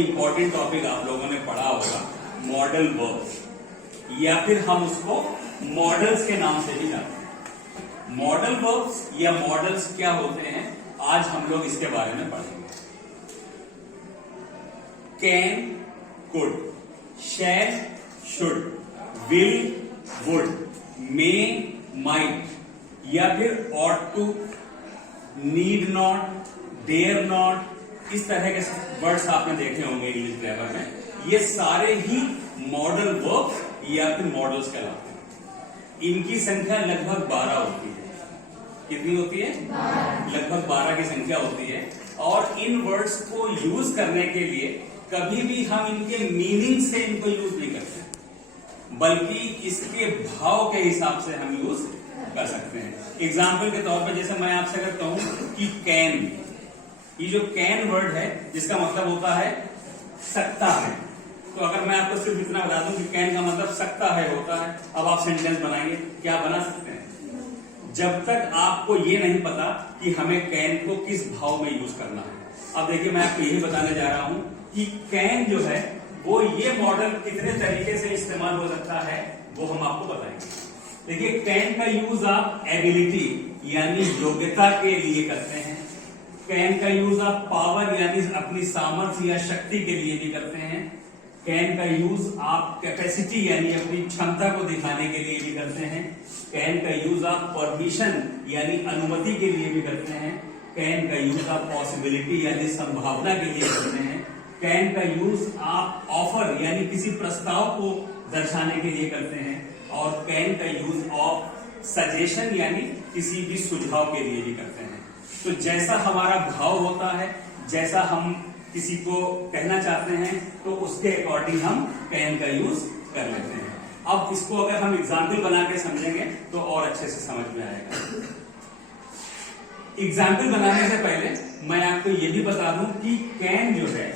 Important topic आप लोगों ने पढ़ा होगा, मॉडल वर्ब्स, या फिर हम उसको मॉडल्स के नाम से भी जानते हैं। मॉडल वर्ब्स या मॉडल्स क्या होते हैं, आज हम लोग इसके बारे में पढ़ेंगे। Can, could, shall, should, will, would, may, might, या फिर ought to, need not, dare not, इस तरह के वर्ड्स आपने देखे होंगे इंग्लिश ग्रामर में। ये सारे ही मॉडल वर्ब्स या फिर मॉडल्स कहलाते हैं। इनकी संख्या लगभग 12 होती है। कितनी होती है? लगभग 12 की संख्या होती है। और इन वर्ड्स को यूज करने के लिए कभी भी हम इनके मीनिंग से इनको यूज नहीं करते, बल्कि इसके भाव के हिसाब से हम यूज कर सकते हैं। एग्जाम्पल के तौर पर जैसे मैं आपसे अगर कहूं कि कैन, ये जो कैन वर्ड है जिसका मतलब होता है सकता है, तो अगर मैं आपको सिर्फ इतना बता दूं कि कैन का मतलब सकता है होता है, अब आप सेंटेंस बनाएंगे, क्या बना सकते हैं? जब तक आपको ये नहीं पता कि हमें कैन को किस भाव में यूज करना है। अब देखिए, मैं आपको यही बताने जा रहा हूं कि कैन जो है वो ये मॉडल कितने तरीके से इस्तेमाल हो सकता है, वो हम आपको बताएंगे। देखिए, कैन का यूज आप एबिलिटी यानी योग्यता के लिए करते हैं। कैन का यूज आप पावर यानी अपनी सामर्थ्य या शक्ति के लिए भी करते हैं। कैन का यूज आप कैपेसिटी यानी अपनी क्षमता को दिखाने के लिए भी करते हैं। कैन का यूज आप परमिशन यानी अनुमति के लिए भी करते हैं। कैन का यूज आप पॉसिबिलिटी यानी संभावना के लिए करते हैं। कैन का यूज आप ऑफर यानी किसी प्रस्ताव को दर्शाने के लिए करते हैं। और कैन का यूज ऑफ सजेशन यानी किसी भी सुझाव के लिए भी करते हैं। तो जैसा हमारा भाव होता है, जैसा हम किसी को कहना चाहते हैं, तो उसके अकॉर्डिंग हम कैन का यूज कर लेते हैं। अब इसको अगर हम एग्जाम्पल बना के समझेंगे तो और अच्छे से समझ में आएगा। एग्जाम्पल बनाने से पहले मैं आपको ये भी बता दूं कि कैन जो है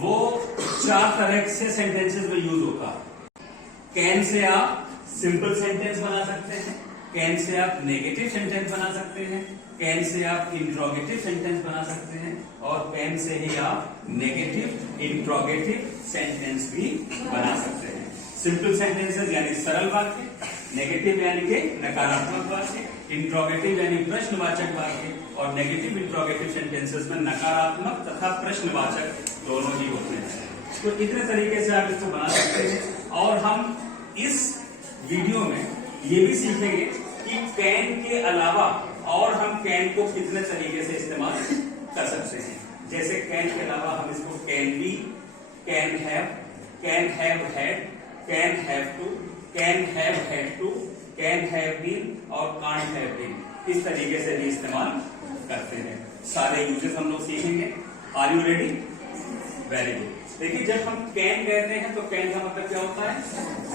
वो 4 तरह से सेंटेंसेस में यूज होता है। कैन से आप सिंपल सेंटेंस बना सकते हैं, कैन से आप नेगेटिव सेंटेंस बना सकते हैं, कैन से आप इंट्रोगेटिव सेंटेंस बना सकते हैं, और कैन से ही आप नेगेटिव इंट्रोगेटिव सेंटेंस भी बना सकते हैं। सिंपल सेंटेंसेस यानी सरल वाक्य, नेगेटिव यानी कि नकारात्मक वाक्य, इंट्रोगेटिव यानी प्रश्नवाचक वाक्य, और नेगेटिव इंट्रोगेटिव सेंटेंसेस में नकारात्मक तथा प्रश्नवाचक दोनों ही होते हैं। तो इतने तरीके से आप इसको बना सकते हैं। और हम इस वीडियो में ये भी सीखेंगे कि कैन के अलावा और हम कैन को कितने तरीके से इस्तेमाल कर सकते हैं। जैसे कैन के अलावा हम इसको can be, can have had, can have to, can have had to, can have been और कांट हैव बीन, इस तरीके से भी इस्तेमाल करते हैं। सारे यूजेस हम लोग सीखेंगे। Are you ready? Very good. देखिए, जब हम कैन कहते हैं तो कैन का मतलब क्या होता है?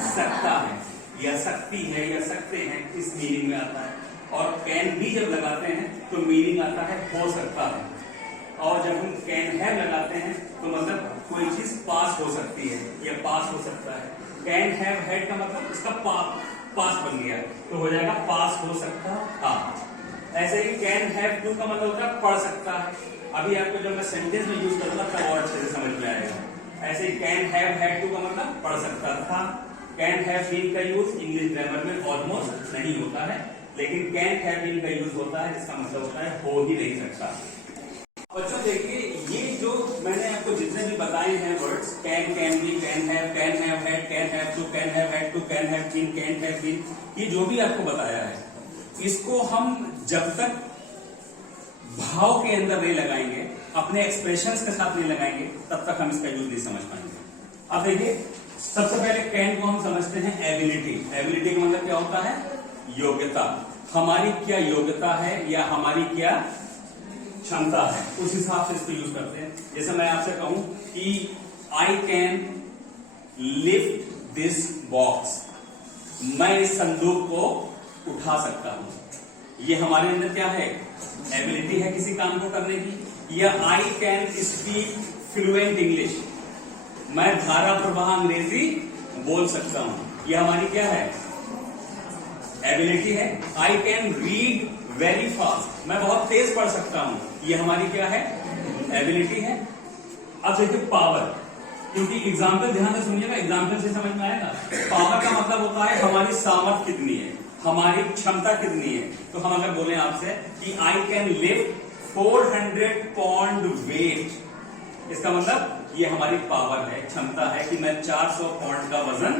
सकता है या सकती है या सकते हैं, इस मीनिंग में आता है। और कैन भी जब लगाते हैं तो मीनिंग आता है हो सकता है। और जब हम कैन हैव लगाते हैं तो मतलब कोई चीज पास हो सकती है या पास हो सकता है। कैन हैव हैड का मतलब इसका पास बन गया, तो हो जाएगा पास हो सकता था। ऐसे ही कैन हैव टू का मतलब होता है पढ़ सकता है। अभी आपको जब मैं सेंटेंस में यूज करूंगा तब और अच्छे से समझ में आएगा। ऐसे ही कैन हैव हैड टू का मतलब पढ़ सकता था। कैन हैव बीन का यूज इंग्लिश ग्रामर में ऑलमोस्ट नहीं होता है, लेकिन कैन हैव बीन का यूज होता है, जिसका मतलब होता है हो ही नहीं सकता। बच्चों देखिए, ये जो मैंने आपको जितने भी बताए हैं words, can, can be, can have had, can have to, can have had to, can have been, can have been, ये जो भी आपको बताया है, इसको हम जब तक भाव के अंदर नहीं लगाएंगे, अपने एक्सप्रेशंस के साथ नहीं लगाएंगे, तब तक हम इसका यूज नहीं समझ पाएंगे। अब देखिए, सबसे पहले कैन को हम समझते हैं एबिलिटी। एबिलिटी का मतलब क्या होता है? योग्यता। हमारी क्या योग्यता है या हमारी क्या क्षमता है, उस हिसाब से इसको यूज करते हैं। जैसे मैं आपसे कहूं कि I can lift this box, मैं इस संदूक को उठा सकता हूं। ये हमारे अंदर क्या है? एबिलिटी है किसी काम को करने की। या I can speak fluent English, मैं धारा प्रवाह अंग्रेजी बोल सकता हूं। यह हमारी क्या है? एबिलिटी है। I can read very fast, मैं बहुत तेज पढ़ सकता हूं। यह हमारी क्या है? एबिलिटी है। अब देखिए पावर, क्योंकि एग्जाम्पल ध्यान से सुनिएगा, एग्जाम्पल से समझ में आएगा। पावर का मतलब होता है हमारी सामर्थ्य कितनी है, हमारी क्षमता कितनी है। तो हम अगर बोले आपसे कि I can lift 400 pound weight, इसका मतलब ये हमारी पावर है, क्षमता है कि मैं 400 पाउंड का वजन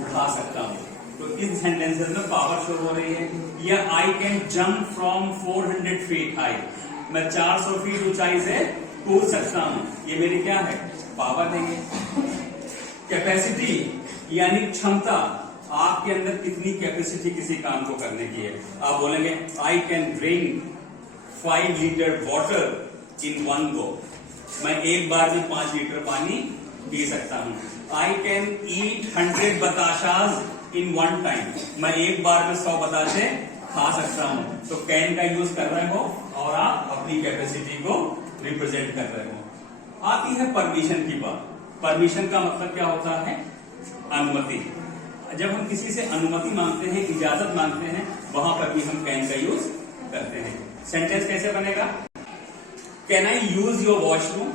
उठा सकता हूं। तो इन सेंटेंसेस में पावर शो हो रही है। या I can jump from 400 feet high, मैं 400 फीट ऊंचाई से कूद सकता हूं, ये मेरी क्या है, पावर है। कैपेसिटी यानी क्षमता, आपके अंदर कितनी कैपेसिटी किसी काम को करने की है। आप बोलेंगे I can drink 5 litre water in one go, मैं एक बार में 5 लीटर पानी पी सकता हूं। आई कैन ईट 100 बताशाज इन वन टाइम, मैं एक बार में 100 बताशे खा सकता हूं। तो कैन का यूज कर रहे हो और आप अपनी कैपेसिटी को रिप्रेजेंट कर रहे हो। आती है परमिशन की बात। परमिशन का मतलब क्या होता है, अनुमति। जब हम किसी से अनुमति मांगते हैं, इजाजत मांगते हैं, वहां पर भी हम कैन का यूज करते हैं। सेंटेंस कैसे बनेगा, can I use your washroom,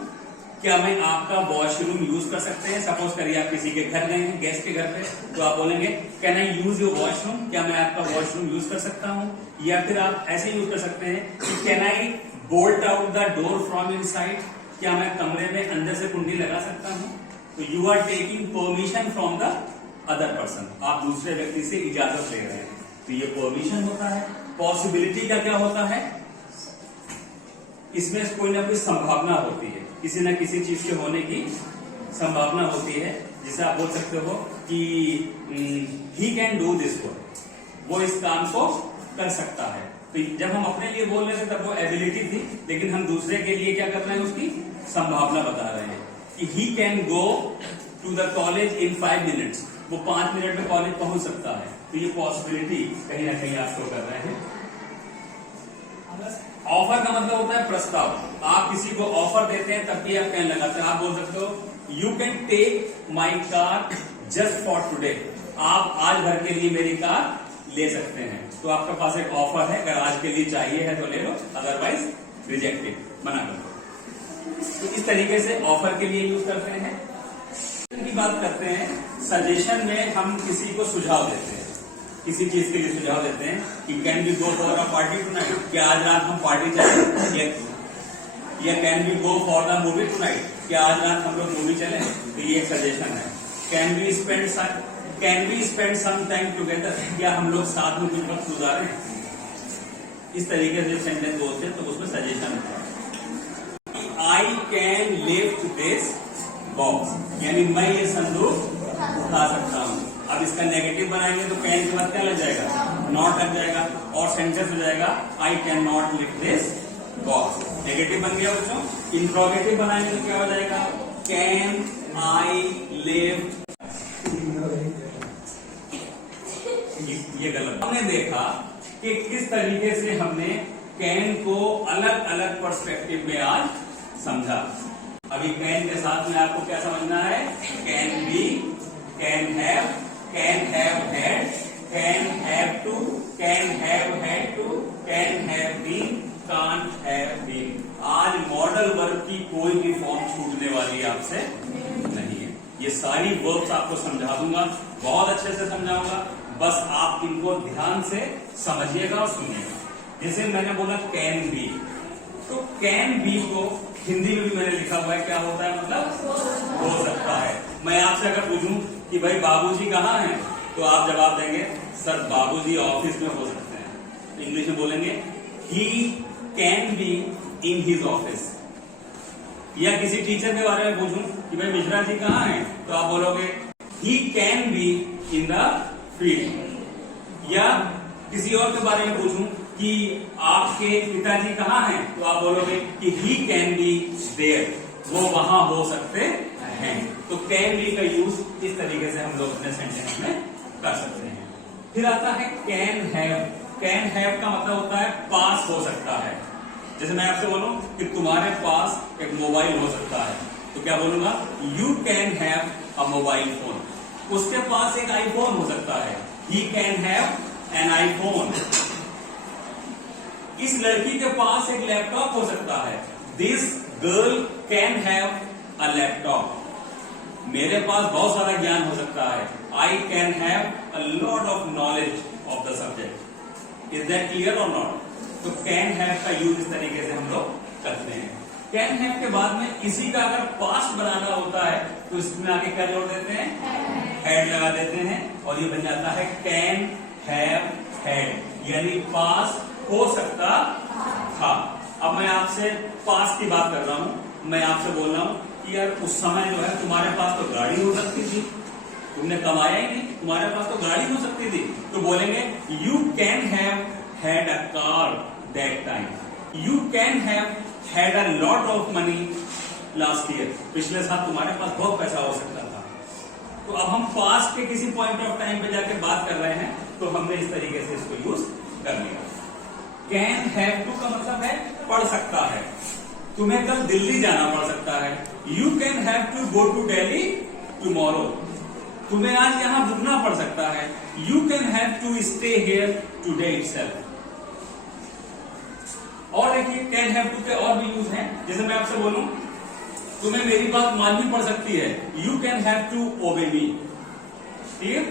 क्या मैं आपका वॉशरूम यूज कर सकते हैं। सपोज करिए आप किसी के घर गए हैं, गेस्ट के घर पे, तो आप बोलेंगे can I use your washroom, क्या मैं आपका वॉशरूम यूज कर सकता हूं। या फिर आप ऐसे यूज कर सकते हैं कि can I bolt out the door from inside, क्या मैं कमरे में अंदर से कुंडी लगा सकता हूं। तो you are taking permission from the other person, आप दूसरे व्यक्ति से इजाजत ले रहे हैं, तो ये परमिशन होता है। पॉसिबिलिटी का क्या होता है, इसमें कोई ना कोई संभावना होती है, किसी ना किसी चीज के होने की संभावना होती है। जिसे आप बोल सकते हो कि he can do this work, वो इस काम को कर सकता है। तो जब हम अपने लिए बोल रहे थे तब वो एबिलिटी थी, लेकिन हम दूसरे के लिए क्या कर रहे हैं, उसकी संभावना बता रहे हैं कि he can go to the college in 5 minutes, वो 5 मिनट में कॉलेज पहुंच सकता है। तो ये पॉसिबिलिटी कहीं ना कहीं आप शो कर रहे हैं। ऑफर का मतलब होता है प्रस्ताव। आप किसी को ऑफर देते हैं तब भी आप कैन लगाते हैं। आप बोल सकते हो you can take my car just for today, आप आज भर के लिए मेरी कार ले सकते हैं। तो आपके पास एक ऑफर है, अगर आज के लिए चाहिए है तो ले लो, अदरवाइज रिजेक्टेड, मना कर दो। तो इस तरीके से ऑफर के लिए यूज करते हैं। की बात करते हैं, सजेशन में हम किसी को सुझाव देते हैं, किसी चीज के लिए सुझाव देते हैं कि can we go for a party tonight, क्या आज रात हम पार्टी चलें। या can we go for the movie tonight, क्या आज रात हम लोग मूवी चलें। तो ये एक सजेशन है। Can we spend some time together, क्या हम लोग साथ में कुछ वक्त गुजारें। इस तरीके से सेंटेंस बोलते हैं तो उसमें सजेशन है। आई कैन लिफ्ट दिस बॉक्स, यानी मैं ये संदूक उठा सकता हूं। अब इसका नेगेटिव बनाएंगे तो कैन के बाद क्या लग जाएगा, नॉट लग जाएगा, और सेंटेंस हो जाएगा I can not lift this box. Negative बन गया बच्चों। इंट्रोगेटिव बनाएंगे तो क्या हो जाएगा, कैन आई लिफ्ट। ये गलत। हमने देखा कि किस तरीके से हमने कैन को अलग अलग पर्सपेक्टिव में आज समझा। अभी कैन के साथ में आपको क्या समझना है, can be, can have had, can have to, can have had to, can have been, can't have been. आज मॉडल वर्ब की कोई भी फॉर्म छूटने वाली आपसे नहीं है। ये सारी वर्ब्स आपको समझा दूंगा, बहुत अच्छे से समझाऊंगा, बस आप इनको ध्यान से समझिएगा और सुनिएगा। जैसे मैंने बोला कैन बी, तो कैन बी को हिंदी में भी मैंने लिखा हुआ है, क्या होता है, मतलब हो सकता है। मैं आपसे अगर पूछूं कि भाई बाबूजी कहाँ हैं, तो आप जवाब देंगे सर बाबूजी ऑफिस में हो सकते हैं। इंग्लिश में बोलेंगे he can be in his office. या किसी टीचर के बारे में पूछूं कि भाई मिश्रा जी कहाँ हैं, तो आप बोलोगे he can be in the field. या किसी और के बारे में पूछूं कि आपके पिताजी कहाँ हैं, तो आप बोलोगे कि ही कैन बी देयर, वो वहां हो सकते हैं। तो कैन बी का यूज इस तरीके से हम लोग अपने सेंटेंस में कर सकते हैं। फिर आता है कैन हैव। कैन हैव का मतलब होता है पास हो सकता है। जैसे मैं आपसे बोलूं कि तुम्हारे पास एक मोबाइल हो सकता है, तो क्या बोलूंगा, you can have a mobile phone. उसके पास एक आईफोन हो सकता है, ही कैन हैव एन आईफोन। इस लड़की के पास एक लैपटॉप हो सकता है, this girl can have a laptop. मेरे पास बहुत सारा ज्ञान हो सकता है। I can have a lot of knowledge of the subject. Is that clear और नॉट? तो कैन हैव का यूज इस तरीके से हम लोग करते हैं। कैन हैव के बाद में किसी का अगर पास्ट बनाना होता है तो इसमें आगे क्या जोड़ देते हैं? हैड लगा देते हैं और ये बन जाता है कैन हैव हैड, यानी पास्ट हो सकता था। अब मैं आपसे पास्ट की बात कर रहा हूं, मैं आपसे बोल रहा हूं कि यार उस समय जो है तुम्हारे पास तो गाड़ी हो सकती थी, तुमने कमाया ही नहीं, तुम्हारे पास तो गाड़ी हो सकती थी। तो बोलेंगे you can have had a car that time, you can have had a lot of money last year, पिछले साल तुम्हारे पास बहुत पैसा हो सकता था। तो अब हम पास्ट के किसी पॉइंट ऑफ टाइम पे जाके बात कर रहे हैं तो हमने इस तरीके से इसको यूज कर लिया। कैन हैव टू का मतलब है पढ़ सकता है, तुम्हें कल दिल्ली जाना पड़ सकता है। You can have to go to Delhi tomorrow, तुम्हें आज यहां रुकना पड़ सकता है। You can have to stay here today itself. और देखिए कैन हैव टू के और भी यूज हैं, जैसे मैं आपसे बोलूं तुम्हें मेरी बात माननी पड़ सकती है, you can have to obey मी। ठीक,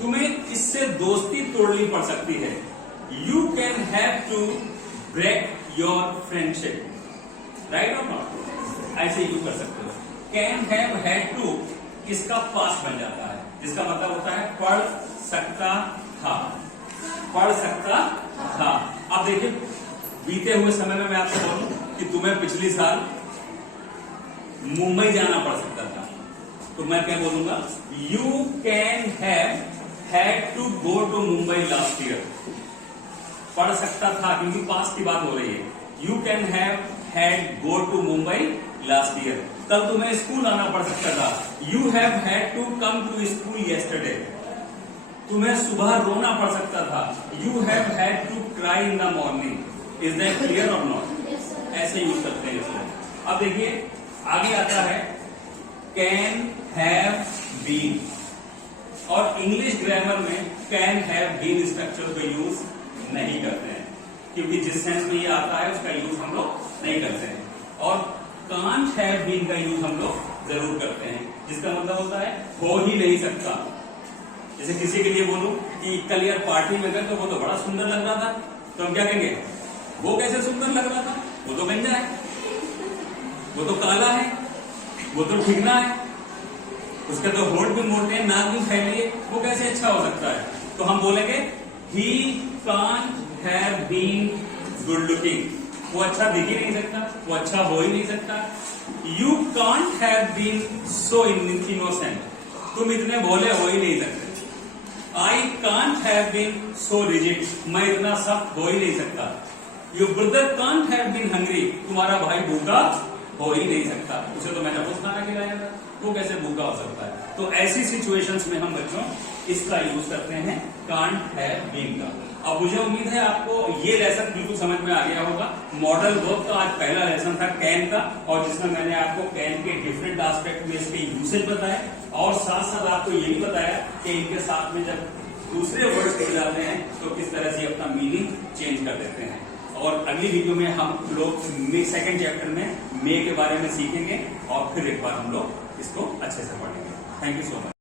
तुम्हें इससे दोस्ती तोड़नी पड़ सकती है, you can have to break your friendship. Right और नॉट? ऐसे यूज कर सकते हो। कैन हैव हैड टू इसका पास्ट बन जाता है, जिसका मतलब होता है पढ़ सकता था, पढ़ सकता था। अब देखिए बीते हुए समय में मैं आपसे बोलूं कि तुम्हें पिछली साल मुंबई जाना पड़ सकता था, तो मैं क्या बोलूंगा? You can have had to go to Mumbai last year. पढ़ सकता था क्योंकि पास्ट की बात हो रही है। You can have had go to Mumbai last year. कल तुम्हें स्कूल आना पड़ सकता था, you have had to come to school yesterday. तुम्हें सुबह रोना पड़ सकता था, you have had to cry in the morning. Is that clear और नॉट? ऐसे यूज करते हैं इसको। अब देखिए आगे आता है कैन हैव बीन, और इंग्लिश ग्रामर में कैन हैव बीन स्ट्रक्चर का यूज नहीं करते हैं, क्योंकि जिस सेंस में ये आता है उसका यूज हम लोग नहीं करते हैं। और कांट हैव बीन का यूज हम लोग जरूर करते हैं, जिसका मतलब होता है हो ही नहीं सकता। जैसे किसी के लिए बोलूं कि कल यार पार्टी में गए तो वो तो बड़ा सुंदर लग रहा था, तो हम क्या कहेंगे? वो कैसे सुंदर लग रहा था? वो तो गंजा है, वो तो काला है, वो तो ठिकना है, उसके तो होठ भी मोटे हैं, नाक भी फैली है, वो कैसे अच्छा हो सकता है? तो हम बोलेंगे he can't have been good looking. वो अच्छा दिख ही नहीं सकता, वो अच्छा हो ही नहीं सकता। You can't have been so innocent, तुम इतने भोले हो ही नहीं सकते। I can't have been so rigid, मैं इतना सख्त हो ही नहीं सकता। Your brother can't have been hungry, तुम्हारा भाई भूखा हो ही नहीं सकता, उसे तो मैंने रोज खाना खिलाया था, वो कैसे भूखा हो सकता है? तो ऐसी सिचुएशंस में हम बच्चों इसका यूज करते हैं कांट हैव बीन का। अब मुझे उम्मीद है आपको ये लेसन बिल्कुल समझ में आ गया होगा। मॉडल वर्ब का आज पहला लेसन था कैन का, और जिसमें मैंने आपको कैन के डिफरेंट एस्पेक्ट में इसके यूसेज बताए, और साथ साथ आपको ये भी बताया कि इनके साथ में जब दूसरे वर्ड्स जुड़ जाते हैं तो किस तरह से अपना मीनिंग चेंज कर देते हैं। और अगली वीडियो में हम लोग सेकंड चैप्टर में मे के बारे में सीखेंगे, और फिर एक बार हम लोग इसको अच्छे से पढ़ेंगे। Thank you so much.